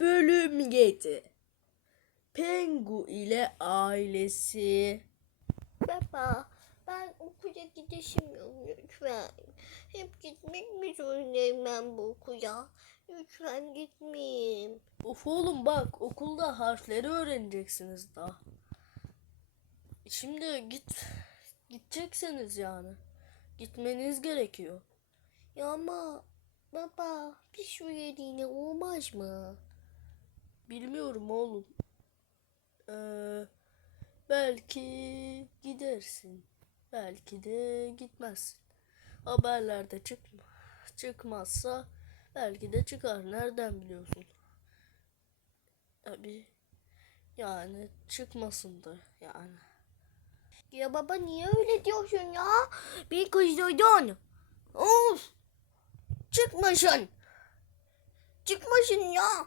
Bölüm 7 Pengu ile ailesi Baba ben okula gidemiyorum lütfen. Hep gitmek mi zorundayım ben bu okula? Lütfen gitmeyeyim. Of oğlum bak okulda harfleri öğreneceksiniz daha. Şimdi git gideceksiniz yani. Gitmeniz gerekiyor. Ya ama baba bir süreliğine olmaz mı? Bilmiyorum oğlum. Ee, belki gidersin. Belki de gitmezsin. Haberlerde çıkma. Çıkmazsa belki de çıkar. Nereden biliyorsun? Tabii. Yani çıkmasın da yani. Ya baba niye öyle diyorsun ya? Bir kızdırdın. Of! Çıkmasın. Çıkmasın ya.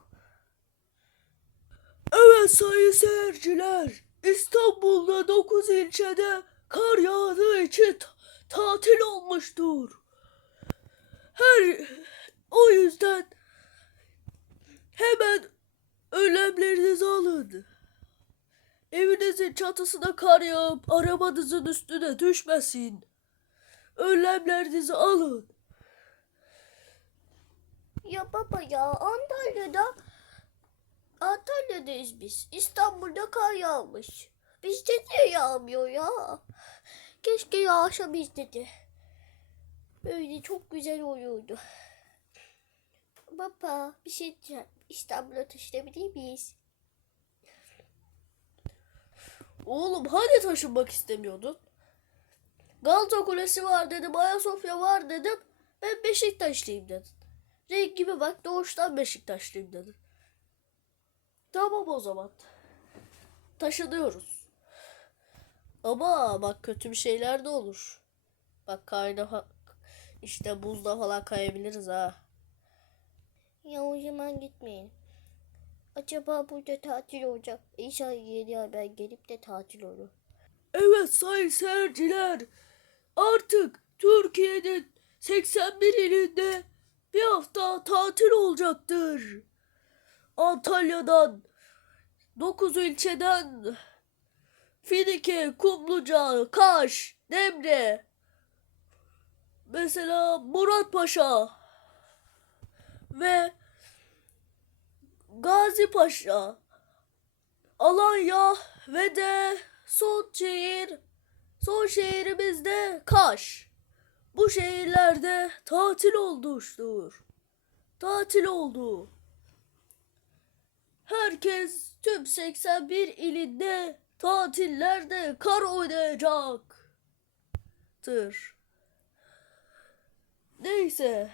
Evet sayın seyirciler. İstanbul'da 9 ilçede kar yağdığı için ta- tatil olmuştur. Her o yüzden hemen önlemlerinizi alın. Evinizin çatısına kar yağıp arabanızın üstüne düşmesin. Önlemlerinizi alın. Ya baba ya Antalya'da Antalya'dayız biz. İstanbul'da kar yağmış. Bizde niye yağmıyor ya? Keşke yağsa bizde de. Böyle çok güzel olurdu. Baba bir şey diyeceğim. İstanbul'a taşınabilir miyiz? Oğlum hani taşınmak istemiyordun? Galata Kulesi var dedim, Ayasofya var dedim. Ben Beşiktaşlıyım dedin. Rengime bak doğuştan Beşiktaşlıyım dedin. Tamam o zaman. Taşınıyoruz. Ama bak kötü bir şeyler de olur. Bak kayda fa- işte buzda falan kayabiliriz ha. Ya o zaman gitmeyin. Acaba burada tatil olacak. İnşallah yeni ben gelip de tatil olur. Evet sayın seyirciler. Artık Türkiye'nin 81 ilinde bir hafta tatil olacaktır. Antalya'dan 9 ilçeden Finike, Kumluca, Kaş, Demre mesela Muratpaşa ve Gazi Paşa Alanya ve de son şehir son şehrimiz de Kaş. Bu şehirlerde tatil olmuştur. Tatil oldu. Herkes tüm 81 ilinde tatillerde kar oynayacaktır. Neyse.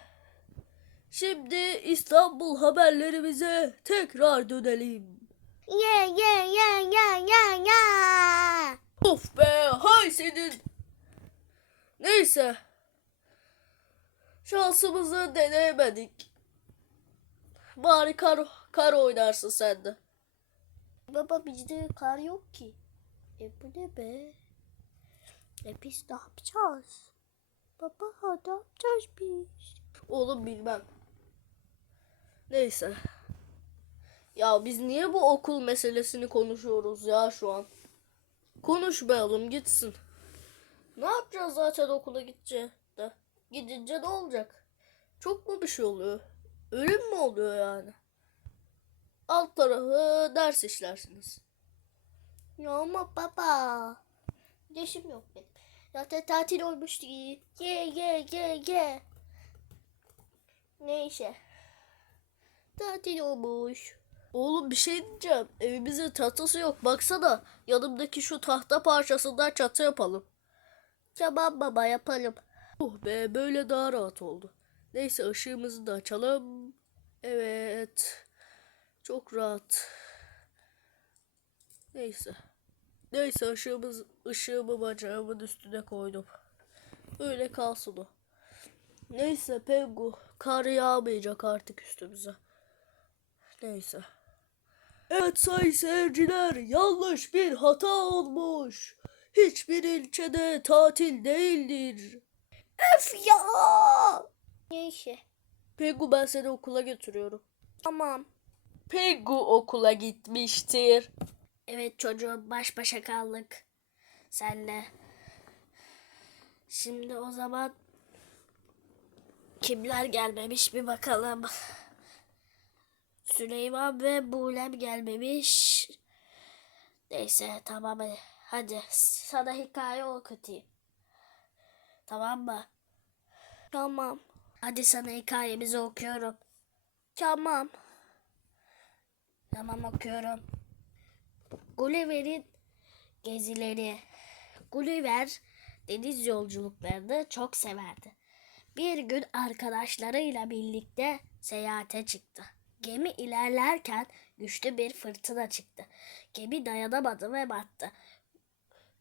Şimdi İstanbul haberlerimize tekrar dönelim. Ye ye ye ye ye ye. Of be hay senin. Neyse. Şansımızı deneyemedik. Bari kar, kar oynarsın sen de. Baba bizde kar yok ki. E bu ne be? E biz ne yapacağız? Baba ne yapacağız biz? Oğlum bilmem. Neyse. Ya biz niye bu okul meselesini konuşuyoruz ya şu an? Konuşmayalım gitsin. Ne yapacağız zaten okula gidince de? Gidince ne olacak? Çok mu bir şey oluyor? Ölüm mü oluyor yani? Alt tarafı ders işlersiniz. Ya ama baba. Yaşım yok benim. Zaten tatil olmuştu. Ye ye ye ye. Neyse. Tatil olmuş. Oğlum bir şey diyeceğim. Evimizin çatısı yok. Baksana yanımdaki şu tahta parçasından çatı yapalım. Tamam baba yapalım. Oh be böyle daha rahat oldu. Neyse ışığımızı da açalım. Evet. Çok rahat. Neyse. Neyse ışığımız, ışığımı bacağımın üstüne koydum. Öyle kalsın o. Neyse Pengu. Kar yağmayacak artık üstümüze. Neyse. Evet sayın seyirciler yanlış bir hata olmuş. Hiçbir ilçede tatil değildir. Öf ya. Neyse. Pengu ben seni okula götürüyorum. Tamam. Peggu okula gitmiştir. Evet çocuğum baş başa kaldık. Senle. Şimdi o zaman kimler gelmemiş bir bakalım. Süleyman ve Bulem gelmemiş. Neyse tamam hadi. Hadi sana hikaye okutayım. Tamam mı? Tamam. Hadi sana hikayemizi okuyorum. Tamam. Tamam okuyorum. Gulliver'in gezileri. Gulliver deniz yolculuklarını çok severdi. Bir gün arkadaşlarıyla birlikte seyahate çıktı. Gemi ilerlerken güçlü bir fırtına çıktı. Gemi dayanamadı ve battı.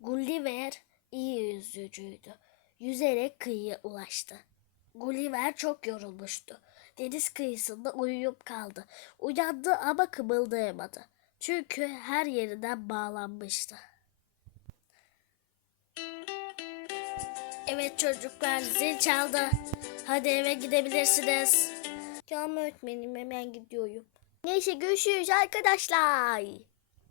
Gulliver iyi yüzücüydü. Yüzerek kıyıya ulaştı. Gulliver çok yorulmuştu. Deniz kıyısında uyuyup kaldı. Uyandı ama kımıldayamadı. Çünkü her yerinden bağlanmıştı. Evet çocuklar zil çaldı. Hadi eve gidebilirsiniz. Tamam öğretmenim hemen gidiyorum. Neyse görüşürüz arkadaşlar.